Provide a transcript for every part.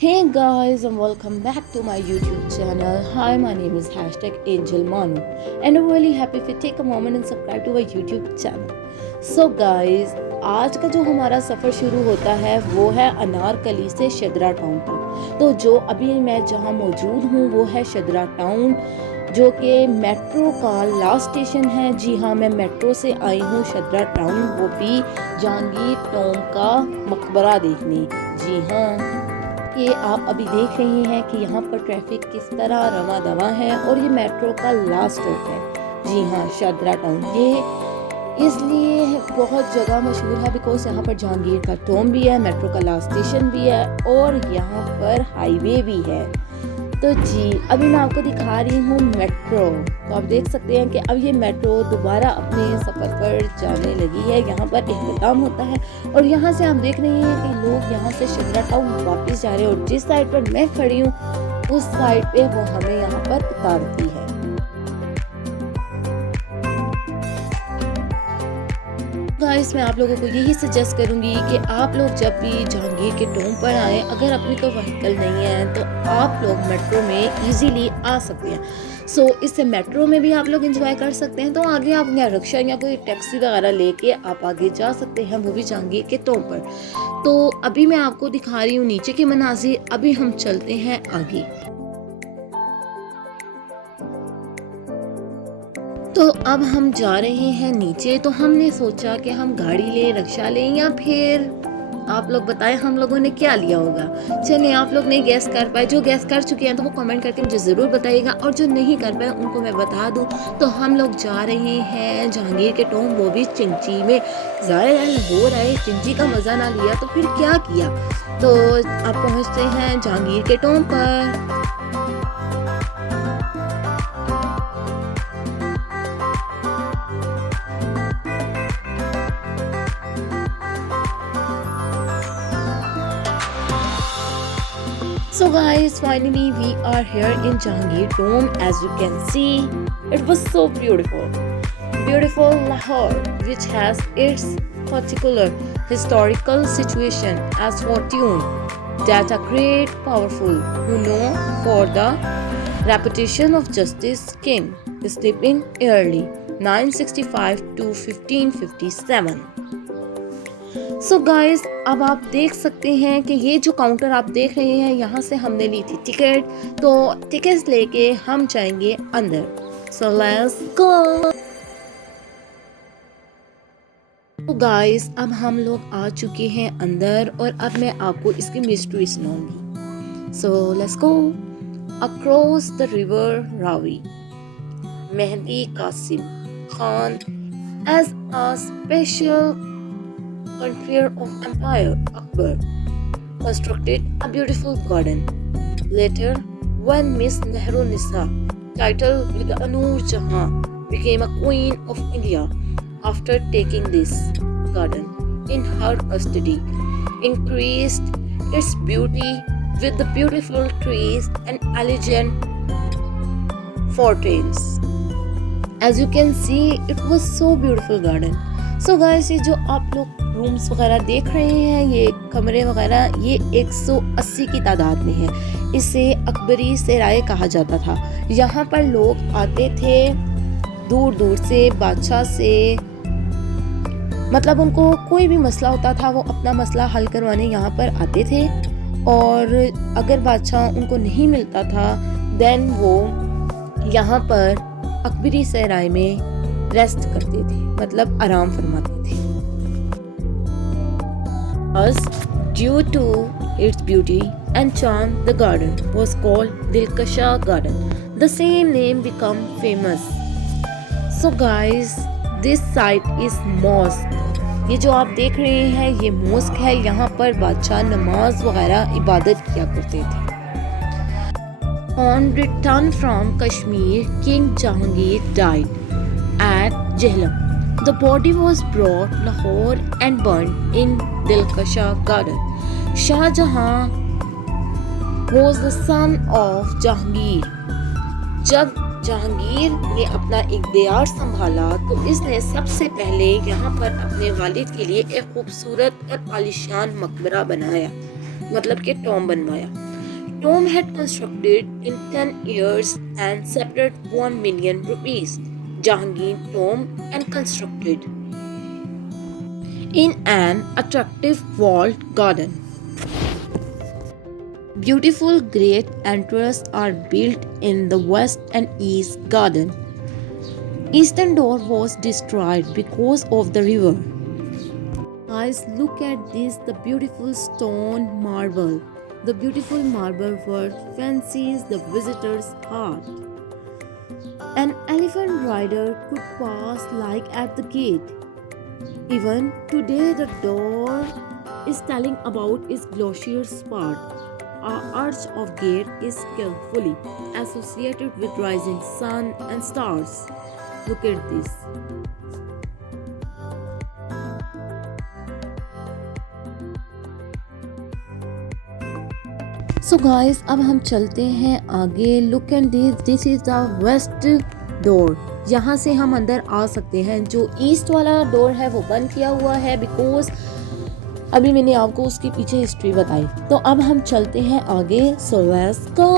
Hey guys, and welcome back to my YouTube channel. Hi, my name is Angel Manu, and I'm really happy if you take a moment and subscribe to our YouTube channel. So guys, आज का जो हमारा सफ़र शुरू होता है वो है अनारकली से शदरा टाउन तक। तो जो अभी मैं जहाँ मौजूद हूँ वो है शदरा टाउन, जो कि मेट्रो का लास्ट स्टेशन है। जी हाँ, मैं मेट्रो से आई हूँ शदरा टाउन, वो भी जहांगीर टॉम का मकबरा देखने। जी हाँ, ये आप अभी देख रहे हैं कि यहाँ पर ट्रैफिक किस तरह रवा दवा है और ये मेट्रो का लास्ट स्टॉप है। जी हाँ, शदरा टाउन ये इसलिए बहुत जगह मशहूर है बिकॉज यहाँ पर जहांगीर का टॉम भी है, मेट्रो का लास्ट स्टेशन भी है और यहाँ पर हाईवे भी है। तो जी अभी मैं आपको दिखा रही हूँ मेट्रो। तो आप देख सकते हैं कि अब ये मेट्रो दोबारा अपने सफ़र पर जाने लगी है। यहाँ पर इख्तिताम होता है और यहाँ से आप देख रहे हैं कि लोग यहाँ से शदरा टाउन वापस जा रहे हैं और जिस साइड पर मैं खड़ी हूँ उस साइड पे वो हमें यहाँ पर उतारती है। गाइस, मैं आप लोगों को यही सजेस्ट करूंगी कि आप लोग जब भी जहांगीर के टॉम पर आए, अगर अपनी कोई व्हीकल नहीं है तो आप लोग मेट्रो में इजीली आ सकते हैं। सो इससे मेट्रो में भी आप लोग एंजॉय कर सकते हैं। तो आगे आप या रिक्शा या कोई टैक्सी वगैरह लेके आप आगे जा सकते हैं, वो भी जहांगीर के टॉम पर। तो अभी मैं आपको दिखा रही हूँ नीचे के मनाज़िर, अभी हम चलते हैं आगे। तो अब हम जा रहे हैं नीचे। तो हमने सोचा कि हम गाड़ी लें, रिक्शा लें या फिर आप लोग बताएं हम लोगों ने क्या लिया होगा। चलिए, आप लोग नहीं गैस कर पाए, जो गैस कर चुके हैं तो वो कमेंट करके मुझे ज़रूर बताइएगा और जो नहीं कर पाए उनको मैं बता दूं। तो हम लोग जा रहे हैं जहांगीर के टॉम, वो भी चिंची में। ज़ाहिर हो रहा है चिंची का मज़ा ना लिया तो फिर क्या किया। तो अब पहुँचते हैं जहांगीर के टॉम पर। So guys, finally we are here in Jahangir Tomb. As you can see, it was so beautiful. Beautiful Lahore, which has its particular historical situation as fortune that are great powerful, who know for the reputation of Justice King, sleeping early 965 to 1557. So guys, अब आप देख सकते हैं कि ये जो counter आप देख रहे हैं, यहाँ से हमने ली थी टिकट। तो टिकट्स लेके हम जाएंगे अंदर। सो लेट्स गो। तो गाइस, अब हम लोग आ चुके हैं अंदर और अब मैं आपको इसकी मिस्ट्री सुनाऊंगी। So let's go. Across the river Ravi, Mehdi Qasim Khan as a special conqueror of Empire, Akbar constructed a beautiful garden. Later, when Miss Nehru Nisa, titled with Anoor Jahan, became a queen of India after taking this garden in her custody, increased its beauty with the beautiful trees and elegant fountains. As you can see, it was so beautiful garden. So guys, ये जो आप लोग rooms वगैरह देख रहे हैं, ये कमरे वगैरह, ये 180 की तादाद में है। इसे अकबरी सराय कहा जाता था। यहाँ पर लोग आते थे दूर दूर से, बादशाह से, मतलब उनको कोई भी मसला होता था वो अपना मसला हल करवाने यहाँ पर आते थे। और अगर बादशाह उनको नहीं मिलता था देन वो यहाँ पर अकबरी सराय में रेस्ट करते थे, मतलब आराम फरमाते थे। Thus, due to its beauty and charm, the garden was called Dilkasha Garden. The same name became famous. So guys, this site is mosque. ये जो आप देख रहे हैं ये मॉस्क है। यहाँ पर बादशाह नमाज वगैरह इबादत किया करते थे। On return from Kashmir, King Jahangir died at Jhelum. The body was brought Lahore and burned in Dilkasha Garden. Shah Jahan was the son of Jahangir. जब जहांगीर ने अपना इख्तियार संभाला तो इसने सबसे पहले यहाँ पर अपने वालिद के लिए एक खूबसूरत और आलीशान मकबरा बनाया, मतलब कि टॉम बनवाया। Tom had constructed in 10 years and separated 1 million rupees. Jahangir tombed and constructed in an attractive walled garden. Beautiful great entrances are built in the west and east garden. Eastern door was destroyed because of the river. Guys, look at this, the beautiful stone marble. The beautiful marble work fancies the visitor's heart. An elephant rider could pass like at the gate. Even today, the door is telling about its glorious part. Our arch of gate is carefully associated with rising sun and stars. Look at this. So guys, अब हम चलते हैं आगे. Look at this is the west door. यहाँ से हम अंदर आ सकते हैं. जो ईस्ट वाला डोर है वो बंद किया हुआ है बिकॉज अभी मैंने आपको उसके पीछे हिस्ट्री बताई. तो अब हम चलते हैं आगे. So let's go.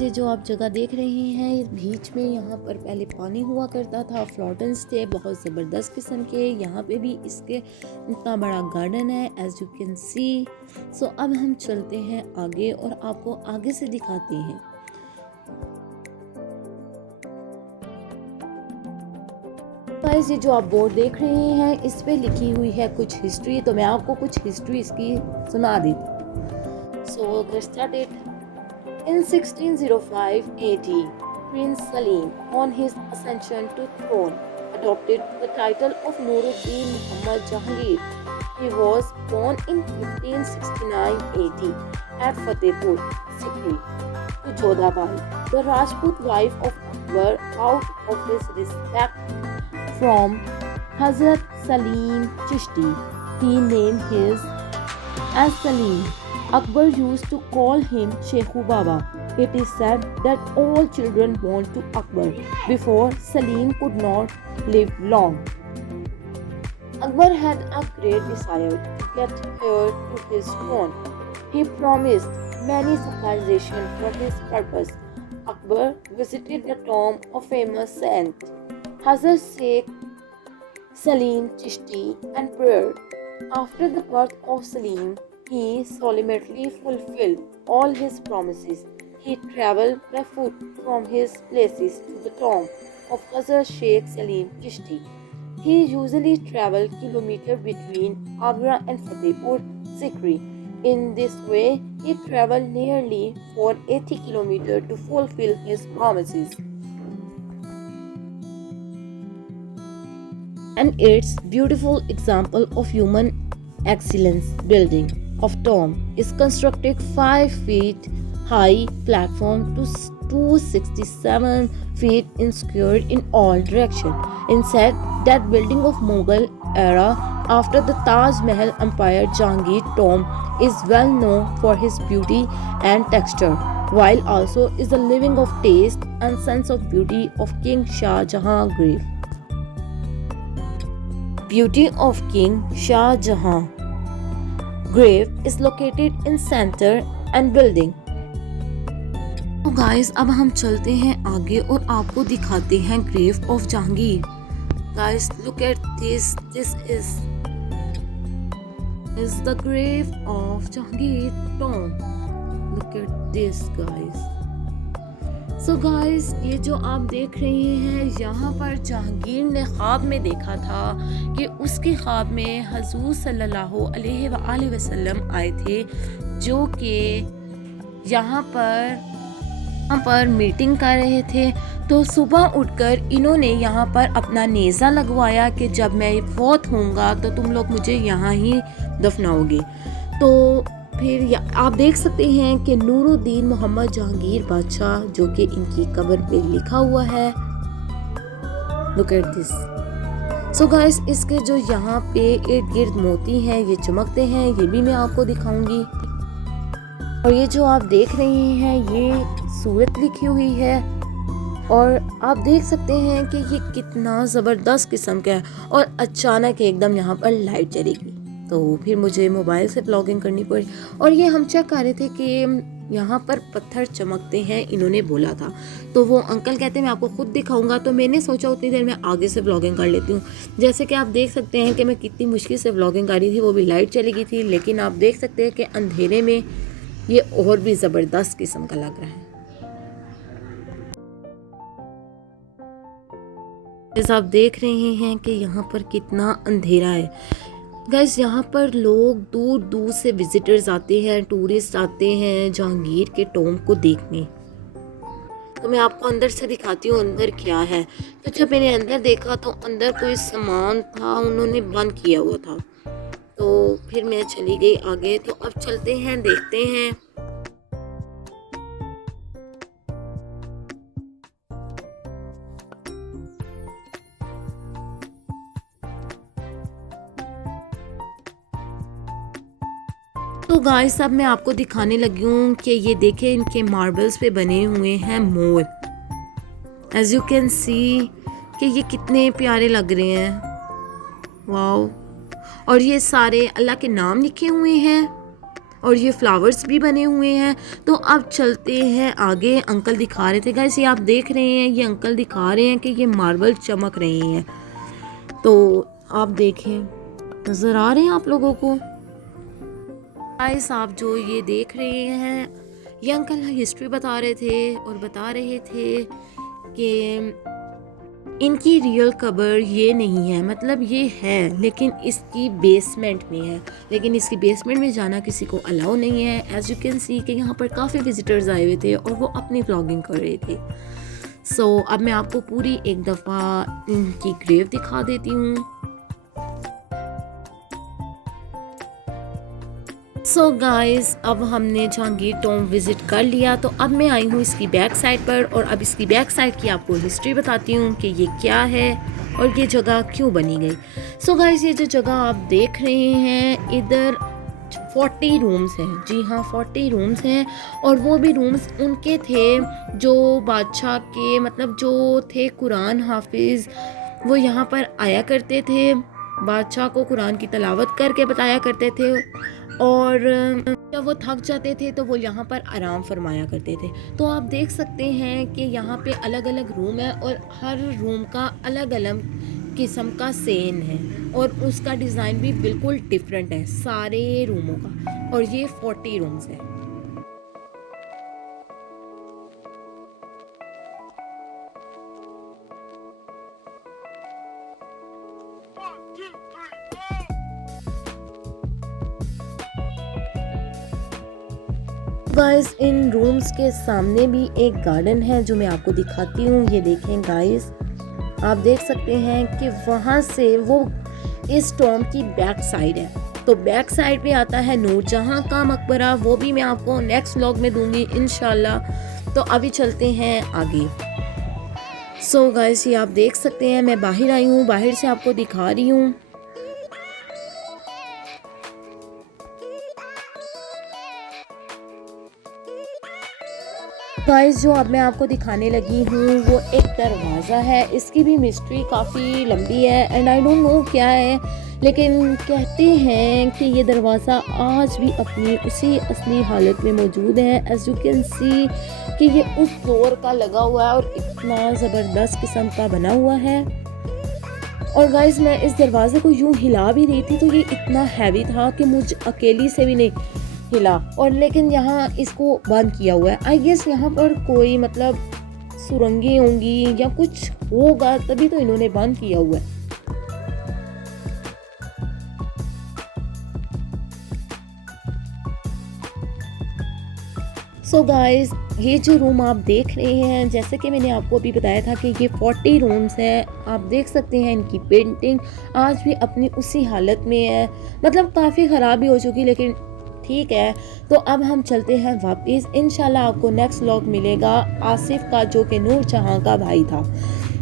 ये जो आप जगह देख रहे हैं, इस बीच में यहाँ पर पहले पानी हुआ करता था. फ्लॉटेंस थे बहुत ज़बरदस्त किस्म के. यहाँ पे भी इसके इतना बड़ा गार्डन है एज यू कैन सी. सो अब हम चलते हैं आगे और आपको आगे से दिखाते हैं. गाइस, ये जो आप बोर्ड देख रहे हैं इस पे लिखी हुई है कुछ हिस्ट्री. तो मैं आपको कुछ हिस्ट्री इसकी सुना देती. So let's start it. In 1605 AD, Prince Salim, on his ascension to throne, adopted the title of Nuruddin Muhammad Jahangir. He was born in 1569 AD at Fatehpur, Sikri, to Jodhabai, the Rajput wife of Akbar, out of his respect from Hazrat Salim Chishti. He named his as Salim. Akbar used to call him Sheikhu Baba. It is said that all children born to Akbar before Salim could not live long. Akbar had a great desire to get heir to his throne. He promised many civilizations for this purpose. Akbar visited the tomb of famous saint Hazrat Sheikh Salim Chishti and prayed. After the birth of Salim, he solemnly fulfilled all his promises. He traveled by foot from his places to the tomb of Hazrat Sheikh Salim Chishti. He usually traveled kilometers between Agra and Fatehpur Sikri. In this way, he traveled nearly 480 kilometers to fulfill his promises. And it's beautiful example of human excellence. Building of tomb is constructed 5 feet high platform to 267 feet in square in all directions. Inside that building of Mughal era after the Taj Mahal Empire, Jahangir tomb is well known for his beauty and texture, while also is the living of taste and sense of beauty of King Shah Jahan grave. Beauty of King Shah Jahan grave is located in center and building. तो guys, अब हम चलते हैं आगे और आपको दिखाते हैं grave of Jahangir. Guys, look at this. This is the grave of Jahangir tomb. Look at this, guys. So guys, ये जो आप देख रहे हैं, यहाँ पर जहांगीर ने ख्वाब में देखा था कि उसके ख्वाब में हजूर सल्लल्लाहु अलैहि वसल्लम आए थे, जो कि यहाँ पर मीटिंग कर रहे थे. तो सुबह उठकर इन्होंने यहाँ पर अपना नेज़ा लगवाया कि जब मैं फौत होऊंगा तो तुम लोग मुझे यहाँ ही दफनाओगे. तो फिर आप देख सकते हैं कि नूरुद्दीन मोहम्मद जहांगीर बादशाह, जो कि इनकी कब्र पे लिखा हुआ है. Look at this. So guys, इसके जो यहाँ पे इर्द गिर्द मोती हैं, ये चमकते हैं, ये भी मैं आपको दिखाऊंगी. और ये जो आप देख रहे हैं, ये खूबसूरत लिखी हुई है और आप देख सकते हैं कि ये कितना ज़बरदस्त किस्म का है। और अचानक एकदम यहाँ पर लाइट चलेगी, तो फिर मुझे मोबाइल से व्लॉगिंग करनी पड़ी। और ये हम चेक कर रहे थे कि यहाँ पर पत्थर चमकते हैं, इन्होंने बोला था। तो वो अंकल कहते हैं मैं आपको खुद दिखाऊंगा, तो मैंने सोचा उतनी देर में आगे से व्लॉगिंग कर लेती हूँ। जैसे कि आप देख सकते हैं कि मैं कितनी मुश्किल से व्लॉगिंग कर रही थी, वो भी लाइट चली गई थी, लेकिन आप देख सकते हैं कि अंधेरे में ये और भी ज़बरदस्त किस्म का लग रहा है। जैसे आप देख रहे हैं कि यहाँ पर कितना अंधेरा है गाइस। यहाँ पर लोग दूर दूर से विजिटर्स आते हैं, टूरिस्ट आते हैं जहांगीर के टॉम्ब को देखने। तो मैं आपको अंदर से दिखाती हूँ अंदर क्या है। तो जब मैंने अंदर देखा तो अंदर कोई सामान था, उन्होंने बंद किया हुआ था। तो फिर मैं चली गई आगे। तो अब चलते हैं, देखते हैं। तो गाइस अब मैं आपको दिखाने लगी हूँ कि ये देखें, इनके मार्बल्स पे बने हुए हैं मोर। एज यू कैन सी कि ये कितने प्यारे लग रहे हैं, वाओ। और ये सारे अल्लाह के नाम लिखे हुए हैं और ये फ्लावर्स भी बने हुए हैं। तो अब चलते हैं आगे। अंकल दिखा रहे थे गाइस, ये आप देख रहे हैं, ये अंकल दिखा रहे हैं कि ये मार्बल चमक रहे हैं। तो आप देखें, नज़र आ रहे हैं आप लोगों को गाइस। आप जो ये देख रहे हैं, ये अंकल हिस्ट्री बता रहे थे और बता रहे थे कि इनकी रियल कब्र ये नहीं है, मतलब ये है लेकिन इसकी बेसमेंट में है, लेकिन इसकी बेसमेंट में जाना किसी को अलाउ नहीं है। एज यू कैन सी कि यहाँ पर काफ़ी विजिटर्स आए हुए थे और वो अपनी व्लॉगिंग कर रहे थे। सो अब मैं आपको पूरी एक दफ़ा इनकी ग्रेव दिखा देती हूँ। सो गाइस अब हमने जहांगीर टॉम्ब विज़िट कर लिया। तो अब मैं आई हूँ इसकी बैक साइड पर और अब इसकी बैक साइड की आपको हिस्ट्री बताती हूँ कि ये क्या है और ये जगह क्यों बनी गई। सो गाइस ये जो जगह आप देख रहे हैं, इधर 40 रूम्स हैं। जी हाँ, 40 रूम्स हैं। और वो भी रूम्स उनके थे जो बादशाह के, मतलब जो थे कुरान हाफिज़, वो यहाँ पर आया करते थे, बादशाह को कुरान की तिलावत करके बताया करते थे। और जब वो थक जाते थे तो वो यहाँ पर आराम फरमाया करते थे। तो आप देख सकते हैं कि यहाँ पे अलग अलग रूम है और हर रूम का अलग अलग किस्म का सेन है और उसका डिज़ाइन भी बिल्कुल डिफरेंट है सारे रूमों का। और ये 40 रूम्स है। गाइस इन रूम्स के सामने भी एक गार्डन है जो मैं आपको दिखाती हूँ। ये देखें गाइस, आप देख सकते हैं कि वहाँ से वो इस टॉम्ब की बैक साइड है। तो बैक साइड पे आता है नूरजहां का मकबरा, वो भी मैं आपको नेक्स्ट व्लॉग में दूंगी इंशाल्लाह। तो अभी चलते हैं आगे। सो गाइस ये आप देख सकते हैं, मैं बाहर आई हूँ, बाहर से आपको दिखा रही हूँ। गाइस जो अब मैं आपको दिखाने लगी हूँ वो एक दरवाज़ा है। इसकी भी मिस्ट्री काफ़ी लंबी है एंड आई डोंट नो क्या है, लेकिन कहते हैं कि ये दरवाज़ा आज भी अपनी उसी असली हालत में मौजूद है। एज यू कैन सी कि ये उस दौर का लगा हुआ है और इतना ज़बरदस्त किस्म का बना हुआ है। और गाइस मैं इस दरवाज़े को यूँ हिला भी रही थी तो ये इतना हैवी था कि मुझ अकेली से भी नहीं हिला। और लेकिन यहाँ इसको बंद किया हुआ है। आई गेस यहाँ पर कोई मतलब सुरंगें होंगी या कुछ होगा, तभी तो इन्होंने बंद किया हुआ है। सो गाइस ये जो रूम आप देख रहे हैं, जैसे कि मैंने आपको अभी बताया था कि ये 40 रूम्स हैं। आप देख सकते हैं इनकी पेंटिंग आज भी अपनी उसी हालत में है, मतलब काफ़ी ख़राब भी हो चुकी, लेकिन ठीक है। तो अब हम चलते हैं वापस। इंशाल्लाह आपको नेक्स्ट व्लॉग मिलेगा आसिफ का, जो कि नूरजहां का भाई था।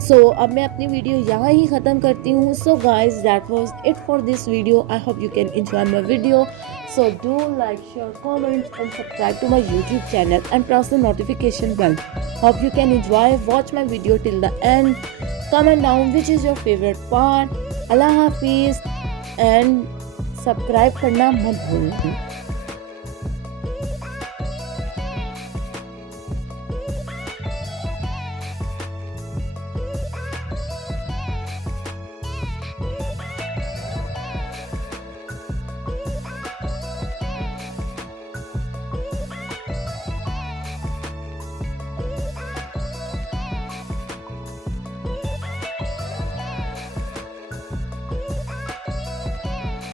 सो अब मैं अपनी वीडियो यहाँ ही ख़त्म करती हूँ। So guys that was it for this video. I hope you can enjoy my video. So do like, share, comment and subscribe to my YouTube channel and press the notification bell. Hope you can enjoy, watch my video till the end. Comment down which is your favorite part. Allah Hafiz and subscribe करना मत भूलना.